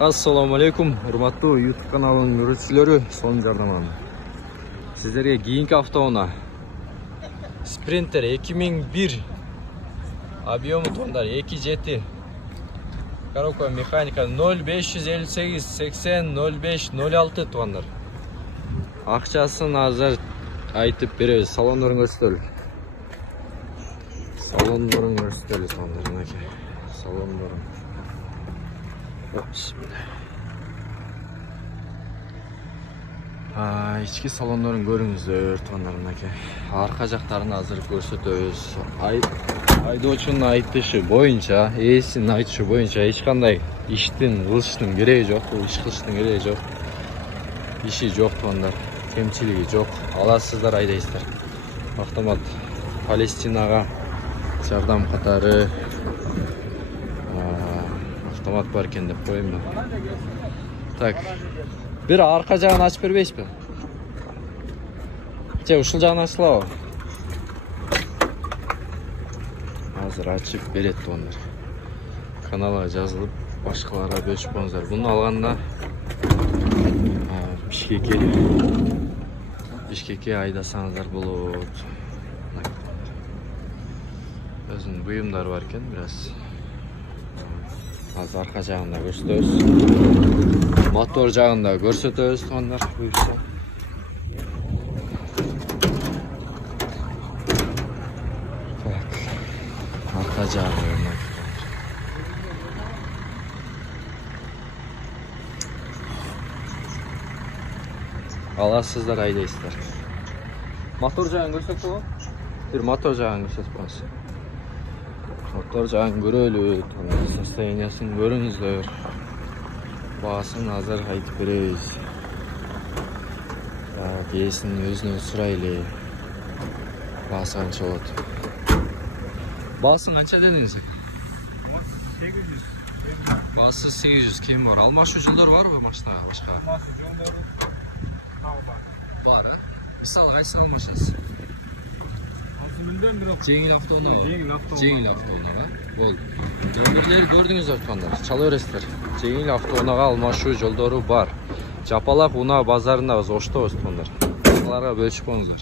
Assalamu alaikum, урматтуу YouTube каналынын көрүүчүлөрү, сонун жардаман. Сиздерге кийинки автоунаа Sprinter 2001 объему тондар 2.7 коробка механика 0558 80 05 06 тондар. Акчасын азыр айтып беребиз. Салондорун көрсөтөлү. Салондорун көрсөтөлү сондар. Салондорун. İçki salonların görünüzдөр tonlarındaki. Arka jактарын азыр көрсөтөбүз. Айдоочунун айтышы боюнча, ээсинин айтышы боюнча эч кандай иштин кылыштын кереги жок, иш кылыштын кереги жок. Иши жок тондар, кемчилиги жок. Аласыздар, айдайсыздар. Автомат Палестинага жардам катары автомат бар экен деп коеюн да. Так. Bir arka jağını açıp berбейсизби? Же ушул жагын ачсылабы? Азыр ачып берет тондар. Каналга жазылып, башкаларга бөлүшүп коюңуздар. Буну алганда Бишкекке айдасаңыздар болот. Өзүнүн буюмдары бар экен, бираз. Азыр арка жагында көрсөтөбүз. Motor jağında көрсөтөбүз тондар. Так. Arka jağı. Alasızlar, aydaysızlar. Motor jağını көрсөтөбү? Bir motor jağını көрсөтөбүz. Motor jağını көрөлү, состояниясын көрүңүздөр. Baasın hazır айтып беребиz. Ээсинин өзүнөн сурайлы. Baası канча болот? Baası канча дедиңиз? 800. Baası 800 кем бар. Алмашуу жолдор барбы машинага башка? Алмашуу жолдору бар. Мисалы кайсы алмашасыз? Жеңил автоунаа. Жеңил автоунаа. Болду. Нөмүрлөрү көрдүңүздөр тондар. Чала бересиздер. Жеңил автоунаага алмашуу жолдору бар. Жапалак унаа базарында оштобуз тондар. Аларга бөлүшүп коюңуздар.